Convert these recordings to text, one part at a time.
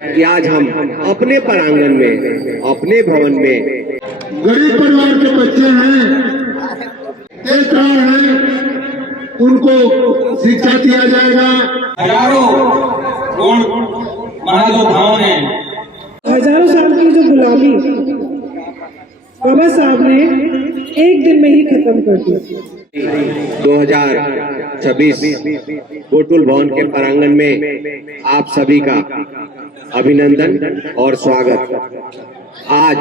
कि आज हम अपने प्रांगण में, अपने भवन में गरीब परिवार के बच्चे हैं, बेकार हैं, उनको शिक्षा दिया जाएगा। हजारों गुण महानुभाव ने हजारों साल की जो गुलामी बाबा साहब ने एक दिन में ही खत्म कर दी। 2026 कोटुल भवन के प्रांगण में आप सभी का अभिनंदन और स्वागत। आज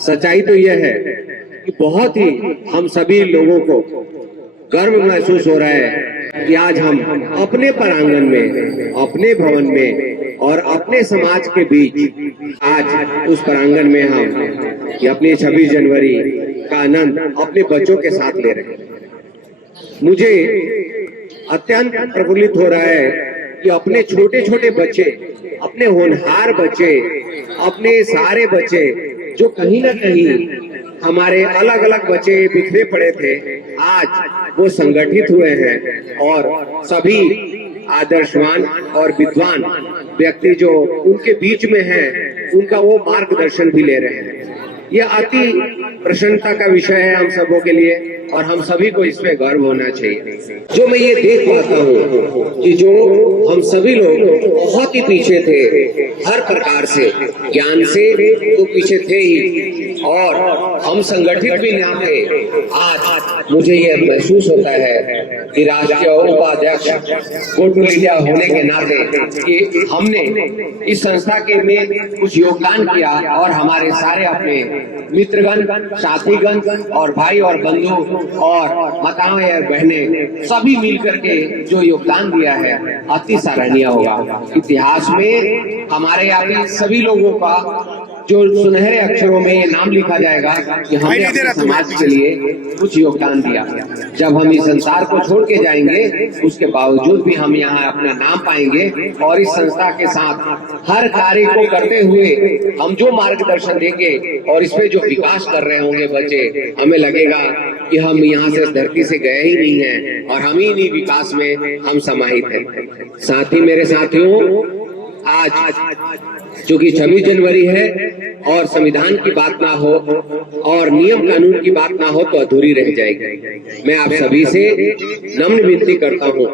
सच्चाई तो यह है कि बहुत ही हम सभी लोगों को गर्व महसूस हो रहा है कि आज हम अपने प्रांगण में, अपने भवन में और अपने समाज के बीच आज उस प्रांगण में हम ये अपनी 26 जनवरी का आनंद अपने बच्चों के साथ ले रहे हैं। मुझे अत्यंत प्रफुल्लित हो रहा है कि अपने छोटे छोटे बच्चे, अपने होनहार बच्चे, अपने सारे बच्चे जो कहीं ना कहीं हमारे अलग अलग बच्चे बिखरे पड़े थे, आज वो संगठित हुए हैं और सभी आदर्शवान और विद्वान व्यक्ति जो उनके बीच में हैं, उनका वो मार्गदर्शन भी ले रहे हैं। यह अति प्रसन्नता का विषय है हम सबों के लिए और हम सभी को इसमें गर्व होना चाहिए। जो मैं ये देख पाता हूँ कि जो हम सभी लोग बहुत ही पीछे थे, हर प्रकार से, ज्ञान से तो पीछे थे ही और हम संगठित भी ना थे। आज मुझे यह महसूस होता है कि राष्ट्रीय उपाध्यक्ष कोटुल इंडिया होने के नाते कि हमने इस संस्था के में कुछ योगदान किया और हमारे सारे अपने मित्रगण, साथीगण और भाई और बंधु और माताएं और बहनें सभी मिलकर के जो योगदान दिया है अति सराहनीय होगा। इतिहास में हमारे यहाँ सभी लोगों का जो सुनहरे अक्षरों में ये नाम लिखा जाएगा कि हमने अपने समाज के लिए कुछ योगदान दिया। जब हम इस संसार को छोड़ के जाएंगे उसके बावजूद भी हम यहाँ अपना नाम पाएंगे और इस संस्था के साथ हर कार्य को करते हुए हम जो मार्गदर्शन देंगे और इसमें जो विकास कर रहे होंगे बच्चे, हमें लगेगा कि हम यहाँ से धरती से गए ही नहीं हैं और हम ही इन्हीं विकास में हम समाहित हैं। साथ ही मेरे साथियों, आज चूंकि 26 जनवरी है और संविधान की बात ना हो और नियम कानून की बात ना हो तो अधूरी रह जाएगी। मैं आप सभी से नम्र विनती करता हूं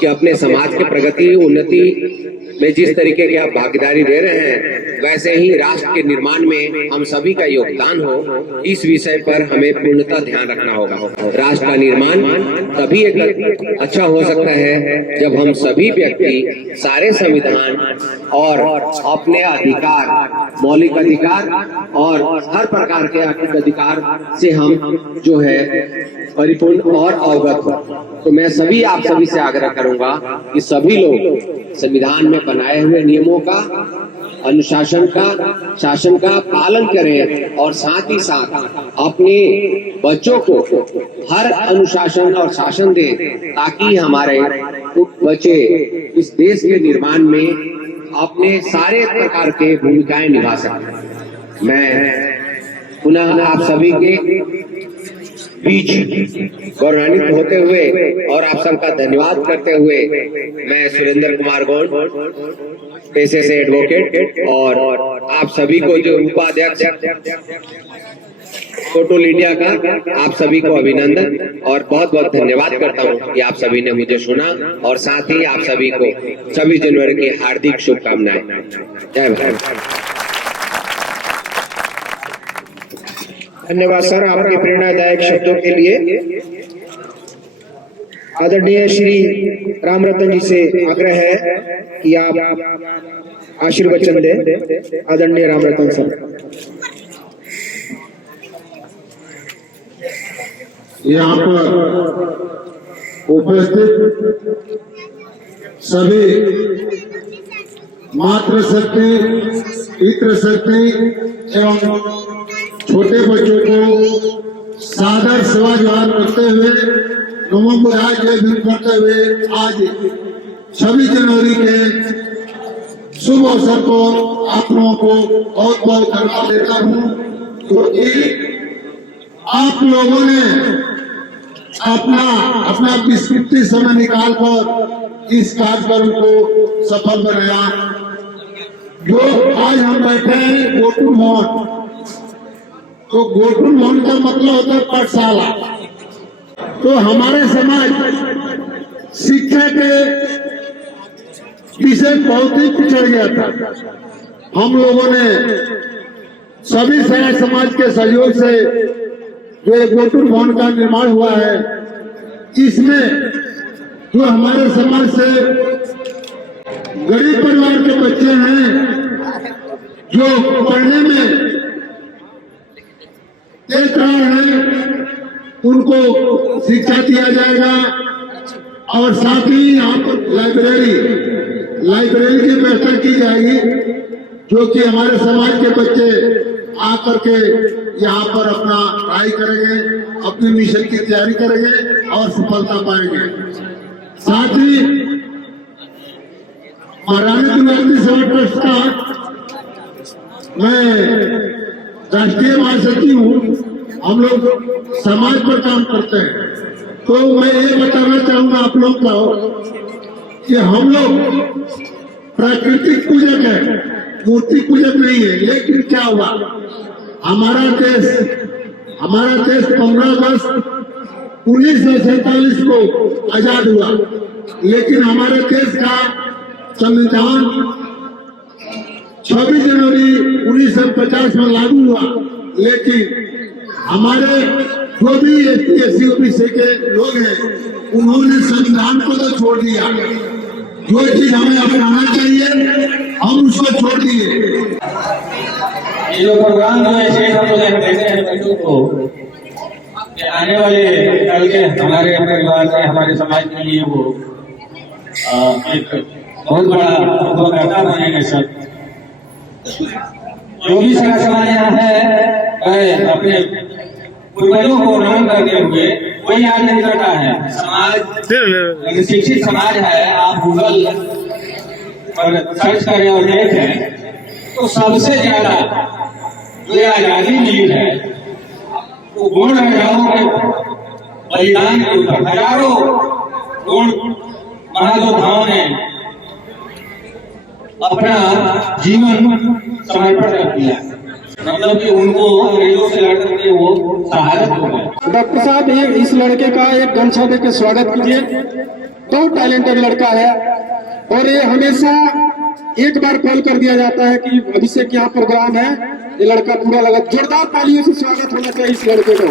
कि अपने समाज के प्रगति, उन्नति में जिस तरीके की आप भागीदारी दे रहे हैं, वैसे ही राष्ट्र के निर्माण में हम सभी का योगदान हो, इस विषय पर हमें पूर्णतः ध्यान रखना होगा। राष्ट्र का निर्माण तभी एक अच्छा हो सकता है जब हम सभी व्यक्ति सारे संविधान और अपने अधिकार, मौलिक अधिकार और हर प्रकार के अधिकार से हम जो है परिपूर्ण और अवगत हो। तो मैं सभी आप सभी से आग्रह करूंगा कि सभी लोग संविधान में बनाए हुए नियमों का, अनुशासन का, शासन का पालन करें और साथ ही साथ अपने बच्चों को हर अनुशासन और शासन दें ताकि हमारे बच्चे इस देश के निर्माण में अपने सारे प्रकार के भूमिकाएं निभा सकें। मैं पुनः आप सभी के बीच गौरवान्वित होते हुए और आप सबका धन्यवाद करते हुए मैं सुरेंद्र कुमार गौड़, पेशे से एडवोकेट, और आप सभी को जो उपाध्यक्ष कोटुल इंडिया का, आप सभी को अभिनंदन और बहुत बहुत धन्यवाद करता हूं कि आप सभी ने मुझे सुना और साथ ही आप सभी को 26 जनवरी की हार्दिक शुभकामनाएं। जय भारत। धन्यवाद सर आपके प्रेरणादायक शब्दों के लिए। आदरणीय श्री रामरतन जी से आग्रह है कि आप आशीर्वचन दें। आदरणीय रामरतन सर। यहाँ पर उपस्थित सभी मातृशक्ति, पितृशक्ति एवं छोटे बच्चों को सादर सेवाजवान करते हुए, नमो बुद्धाय के दिन करते हुए आज 26 जनवरी के शुभ अवसर पर आप लोगों को बहुत बहुत धन्यवाद देता हूँ क्योंकि आप लोगों ने अपना विस्तृत समय निकाल कर इस कार्यक्रम को सफल बनाया। जो आज हम बैठे हैं गोटू भवन, तो गोटू भवन का मतलब होता है पाठशाला। तो हमारे समाज शिक्षा के विषय बहुत ही पिछड़ गया था। हम लोगों ने सभी सारा समाज के सहयोग से जो एक गोटू भवन का निर्माण हुआ है, इसमें जो हमारे समाज से गरीब परिवार के बच्चे हैं जो पढ़ने में तेज हैं, उनको शिक्षा दिया जाएगा। और साथ ही यहाँ पर लाइब्रेरी की व्यवस्था की जाएगी, जो कि हमारे समाज के बच्चे आकर के यहाँ पर अपना पढ़ाई करेंगे, अपने मिशन की तैयारी करेंगे और सफलता पाएंगे। साथ ही महारानी दुर्गावती सेवा ट्रस्ट का मैं राष्ट्रीय महासचिव हूँ। हम लोग समाज पर काम करते हैं, तो मैं ये बताना चाहूंगा आप लोग को कि हम लोग प्राकृतिक पूजक है, मूर्ति पूजक नहीं है। लेकिन क्या हुआ, हमारा देश 15 अगस्त 1947 को आजाद हुआ, लेकिन हमारे देश का संविधान 26 जनवरी 1950 में लागू हुआ। लेकिन हमारे जो भी SC OBC के लोग हैं, उन्होंने संविधान को तो छोड़ दिया। जो चीज हमें अपनाना चाहिए हम उसको छोड़ दिए। ये जो प्रोग्राम जो है हम लोग देते हैं बच्चों को कि आने वाले कल के हमारे परिवार में, हमारे समाज के लिए वो एक बहुत बड़ा उपकर्ता बनेंगे। सब जो भी सारा समाज यहाँ है, मैं अपने पूर्वजों को नमन करते हुए कोई याद नहीं करता है। समाज शिक्षित समाज है, आप गूगल पर सर्च करें और देखें तो सबसे ज्यादा जो आजादी मिली है वो गुण राजाओं के बलिदान के ऊपर हजारों गुण महायोद्धाओं ने अपना जीवन समर्पण कर दिया। मतलब कि उनको अंग्रेजों से लड़कर के वो शहादत हो गए। डॉक्टर साहब, ये इस लड़के का एक गमछा दे के स्वागत कीजिए। बहुत टैलेंटेड लड़का है और ये हमेशा एक बार कॉल कर दिया जाता है कि अभिषेक यहाँ प्रोग्राम है, ये लड़का पूरा लगा। जोरदार तालियों से स्वागत होना चाहिए इस लड़के को।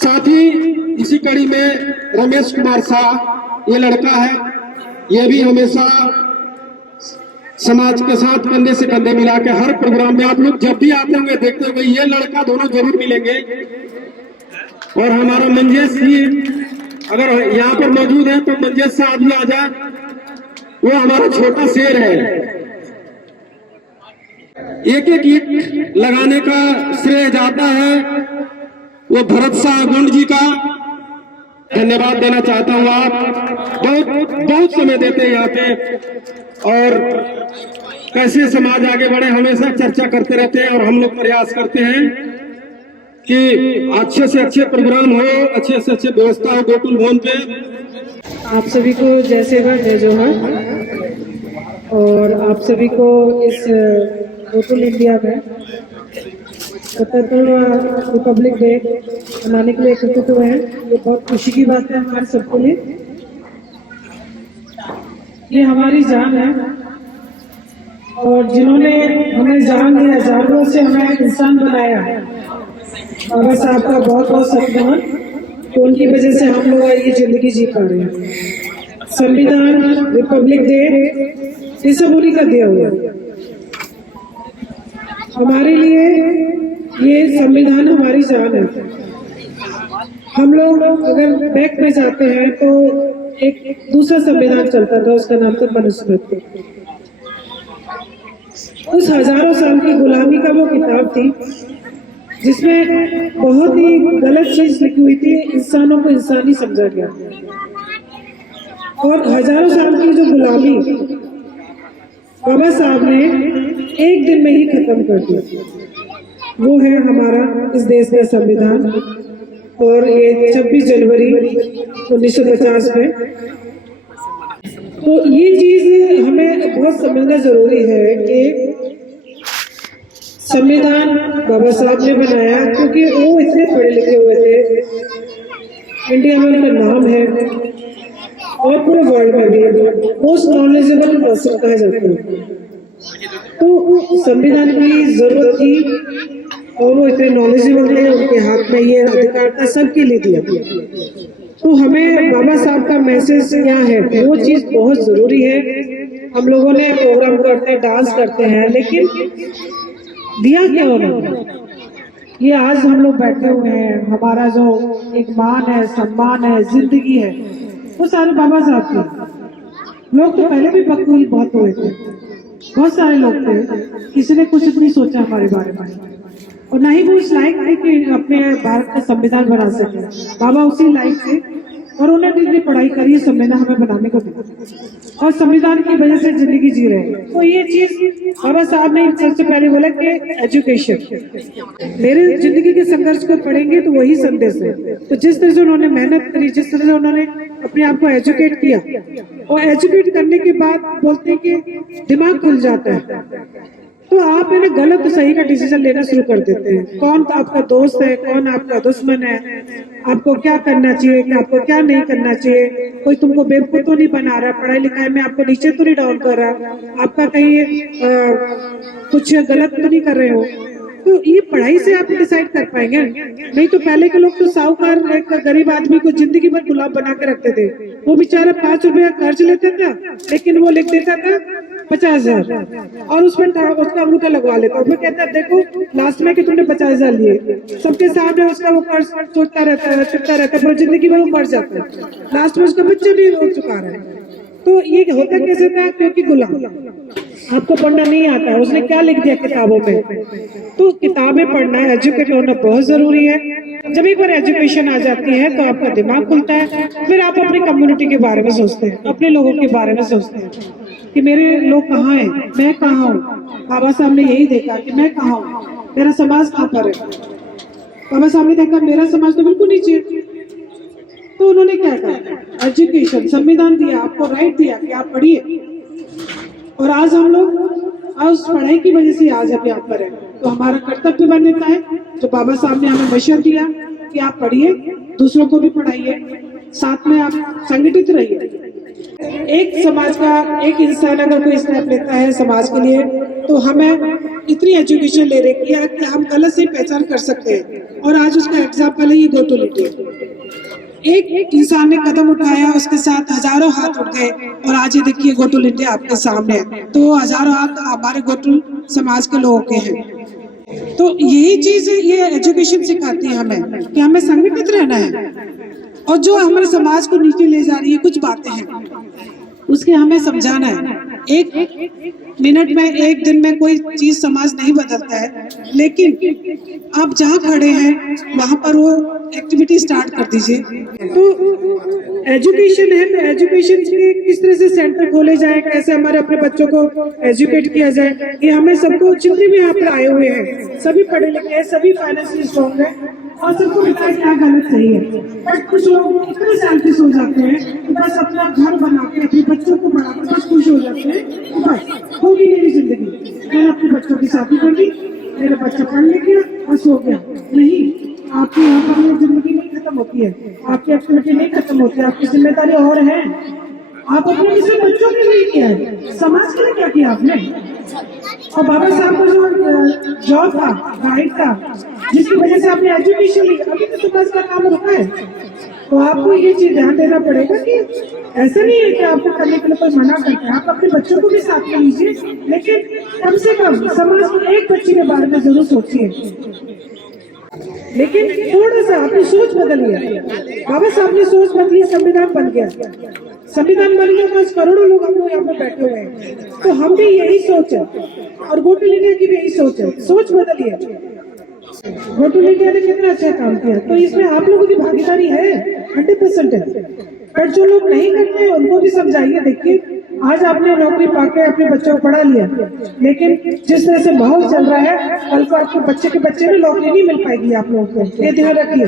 साथ ही इसी कड़ी में रमेश कुमार शाह, ये लड़का है, ये भी हमेशा समाज के साथ कंधे से कंधे मिला के हर प्रोग्राम में, आप लोग जब भी आते होंगे देखते होंगे ये लड़का दोनों जरूर मिलेंगे। और हमारा मंजेश जी अगर यहाँ पर मौजूद है तो मंजेश साहब भी आ जाए, वो हमारा छोटा शेर है। एक एक ईंट लगाने का श्रेय जाता है वो भरत शाह गुंड जी का। धन्यवाद देना चाहता हूँ। आप बहुत समय देते हैं यहाँ पे और कैसे समाज आगे बढ़े हमेशा चर्चा करते रहते हैं। और हम लोग प्रयास करते हैं कि अच्छे से अच्छे प्रोग्राम हो, अच्छे से अच्छे व्यवस्था हो गोकुल भवन पे। आप सभी को जय सेवा जय जोहर। और आप सभी को इस गोकुल इंडिया में 77वां रिपब्लिक डे मनाने के लिए एकत्रित हुए हैं। ये बहुत खुशी की बात है हमारे सबके लिए। ये हमारी जान है और जिन्होंने हमें जान दिया, जानवरों से हमें इंसान बनाया, बाबा साहब का बहुत बहुत सम्मान। तो उनकी वजह से हम लोग ये जिंदगी जी पा रहे हैं। संविधान, रिपब्लिक डे, ये सब उन्हीं का दिया हुआ है। हमारे लिए ये संविधान हमारी जान है। हम लोग अगर बैक में जाते हैं तो एक दूसरा संविधान चलता था, उसका नाम था मनुस्मृति। उस हजारों साल की गुलामी का वो किताब थी जिसमें बहुत ही गलत चीज लिखी हुई थी, इंसानों को इंसानी समझा गया। और हजारों साल की जो गुलामी बाबा साहब ने एक दिन में ही खत्म कर दी, वो है हमारा इस देश का संविधान। और ये 26 जनवरी 1950 में, तो ये चीज हमें बहुत समझना जरूरी है कि संविधान बाबा साहब ने बनाया क्योंकि वो इतने पढ़े लिखे हुए थे, इंडिया में उनका नाम है और पूरे वर्ल्ड में भी मोस्ट नॉलेजेबल पर्सन कहा जाता है। तो संविधान की जरूरत थी और वो इतने नॉलेजेबल है, उनके हाथ में ये अधिकार था, सबके लिए दिया। तो हमें बाबा साहब का मैसेज क्या है वो चीज बहुत जरूरी है। हम लोगों ने प्रोग्राम करते हैं, डांस करते हैं, लेकिन दिया क्या उन्होंने? ये आज हम लोग बैठे हुए हैं, हमारा जो एक मान है, सम्मान है, जिंदगी है, वो सारे बाबा साहब के। लोग तो पहले भी बकूल बहुत हुए थे, बहुत सारे लोग थे, किसी ने कुछ नहीं सोचा हमारे बारे में और ना ही वो उस लायक थे कि अपने भारत का संविधान बना सके। बाबा उसी लायक थे और उन्होंने इतनी पढ़ाई करी, संविधान हमें बनाने को दिया और संविधान की वजह से जिंदगी जी रहे हैं। तो ये चीज बाबा साहब ने सबसे पहले बोला कि एजुकेशन, मेरे जिंदगी के संघर्ष को पढ़ेंगे तो वही संदेश है। तो जिस तरह से उन्होंने मेहनत करी, जिस तरह से उन्होंने अपने आप को एजुकेट किया और एजुकेट करने के बाद बोलते हैं कि दिमाग खुल जाता है, तो आप है ना गलत तो सही का डिसीजन लेना शुरू कर देते हैं। कौन आपका दोस्त है, कौन आपका दुश्मन है, आपको क्या करना चाहिए, कि आपको क्या नहीं करना चाहिए, कोई तुमको बेवकूफ तो नहीं बना रहा, पढ़ाई लिखाई में आपको नीचे तो नहीं डाउन कर रहा, आपका कहीं कुछ गलत तो नहीं कर रहे हो। तो ये पढ़ाई से आप डिसाइड कर पाएंगे। नहीं तो पहले के लोग तो साहूकार एक गरीब आदमी को जिंदगी भर गुलाम बना के रखते थे। वो बेचारा 5 रुपया कर्ज लेता था, लेकिन वो लिख देता था 50,000 और उसमें उसका अंगूठा लगवा लेता। वो कहता देखो लास्ट में कि तुमने 50,000 लिए, सबके सामने उसका वो कर्ज चुटता रहता है, पूरी जिंदगी भर वो मर जाता है, लास्ट में उसका बच्चा भी हो चुका है। तो ये होता कैसे था? क्योंकि गुलाम आपको पढ़ना नहीं आता है, उसने क्या लिख दिया किताबों में। तो किताबें पढ़ना, एजुकेट होना बहुत जरूरी है। जब एक बार एजुकेशन आ जाती है तो आपका दिमाग खुलता है, फिर आप अपनी कम्युनिटी के बारे में सोचते हैं, अपने लोगों के बारे में सोचते हैं कि मेरे लोग कहाँ हैं, मैं कहाँ हूँ। बाबा साहब ने यही देखा कि मैं कहाँ हूँ, मेरा समाज कहाँ पर है। बाबा साहब ने देखा मेरा समाज तो बिल्कुल नीचे है, तो उन्होंने क्या कहा? एजुकेशन, संविधान दिया, आपको राइट दिया कि आप पढ़िए। और आज हम लोग उस पढ़ाई की वजह से आज हम यहाँ पर है। तो हमारा कर्तव्य बनता है, जो बाबा साहब ने हमें मशवरा दिया कि आप पढ़िए, दूसरों को भी पढ़ाइए, साथ में आप संगठित रहिए। एक समाज का एक इंसान अगर कोई स्टेप लेता है समाज के लिए, तो हमें इतनी एजुकेशन ले रखी है कि हम गलत से पहचान कर सकते हैं। और आज उसका एग्जाम्पल है ये गोटू लिटे। एक इंसान ने कदम उठाया, उसके साथ हजारों हाथ उठ गए और आज ये देखिए गोटुल इंडिया आपके सामने है। तो हजारों हाथ हमारे गोटुल समाज के लोगों के हैं। तो यही चीज ये एजुकेशन सिखाती है हमें कि हमें संगठित रहना है और जो हमारे समाज को नीचे ले जा रही है कुछ बातें हैं उसके हमें समझाना है। एक मिनट में, एक दिन में कोई चीज समाज नहीं बदलता है, लेकिन आप जहाँ खड़े हैं वहां पर वो एक्टिविटी स्टार्ट कर दीजिए। तो एजुकेशन है, तो एजुकेशन के किस तरह से सेंटर खोले जाए, कैसे हमारे अपने बच्चों को एजुकेट किया जाए, ये हमें सबको, जितने भी यहाँ पर आए हुए हैं सभी पढ़े लिखे हैं, सभी फाइनेंशियली स्ट्रॉन्ग है और सबको पता है क्या गलत सही है। बट कुछ लोग इतने सेल्फिश हो जाते हैं कि बस अपना घर बना के अपने बच्चों को पढ़ा के बस खुश हो जाते हैं, बस होगी मेरी जिंदगी, मैंने अपने बच्चों की शादी कर दी, मेरा बच्चा पढ़ लिख गया, बस हो गया। नहीं, आपकी यहाँ पर जिंदगी नहीं खत्म होती है, आपकी एक्टिविटी नहीं खत्म होती है, आपकी जिम्मेदारी और है। आप अपने किसी बच्चों के लिए किया है, समाज के लिए क्या किया आपने। और बाबा साहब का जो जॉब था, गाइड था, जिसकी वजह से आपने एजुकेशन ली, अभी तो समाज का काम रुका है। तो आपको ये चीज ध्यान देना पड़ेगा कि ऐसा नहीं है कि आपको करने के लिए कोई मना करता है, आप अपने बच्चों को भी साथ में लीजिए, लेकिन कम से कम समाज में एक बच्चे के बारे में जरूर सोचिए। लेकिन थोड़ा सा अपनी सोच बदलिए। बाबा साहब ने सोच बदली, संविधान बन गया, संविधान बन गया, 5 करोड़ लोग हम लोग यहाँ पे बैठे हुए हैं। तो हम भी यही सोच है और गोटू इंडिया की भी यही सोच है, सोच बदलिए। गोटू इंडिया ने कितना अच्छा काम किया, तो इसमें आप लोगों की भागीदारी है, 100% है। बट जो लोग नहीं करते हैं उनको भी समझाइए। देखिए आज आपने नौकरी पाके अपने बच्चों को पढ़ा लिया, लेकिन जिस तरह से माहौल चल रहा है कल को आपके बच्चे के बच्चे में नौकरी नहीं मिल पाएगी आप लोगों को, ये ध्यान रखिए।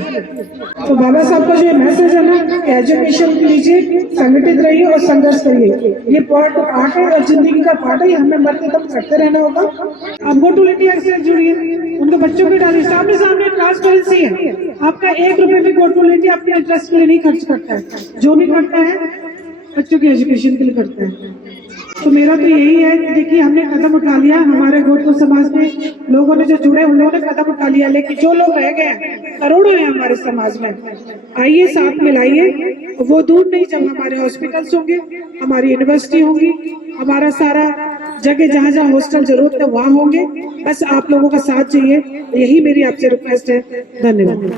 तो बाबा साहब का जो मैसेज है ना कि एजुकेशन लीजिए, संगठित रहिए और संघर्ष करिए, ये पार्ट है और जिंदगी का पार्ट है, हमें मरते दम करते रहना होगा। अब गो टू इंडिया से जुड़िए, उनके बच्चों को डालिए, सामने सामने ट्रांसपेरेंसी है। आपका 1 रुपए भी गो टू इंडिया अपने इंटरेस्ट के लिए नहीं खर्च करता है, जो भी करता है बच्चों की एजुकेशन के लिए करता है। तो मेरा तो यही है कि देखिए हमने कदम उठा लिया, हमारे गोत्र समाज में लोगों ने जो जुड़े उन लोगों ने कदम उठा लिया, लेकिन जो लोग रह गए करोड़ों हैं हमारे समाज में, आइए साथ मिलाइए। वो दूर नहीं, जब हमारे हॉस्पिटल्स होंगे, हमारी यूनिवर्सिटी होंगी, हमारा सारा जगह जहाँ जहाँ हॉस्टल जरूरत है वहाँ होंगे, बस आप लोगों का साथ चाहिए। यही मेरी आपसे रिक्वेस्ट है। धन्यवाद।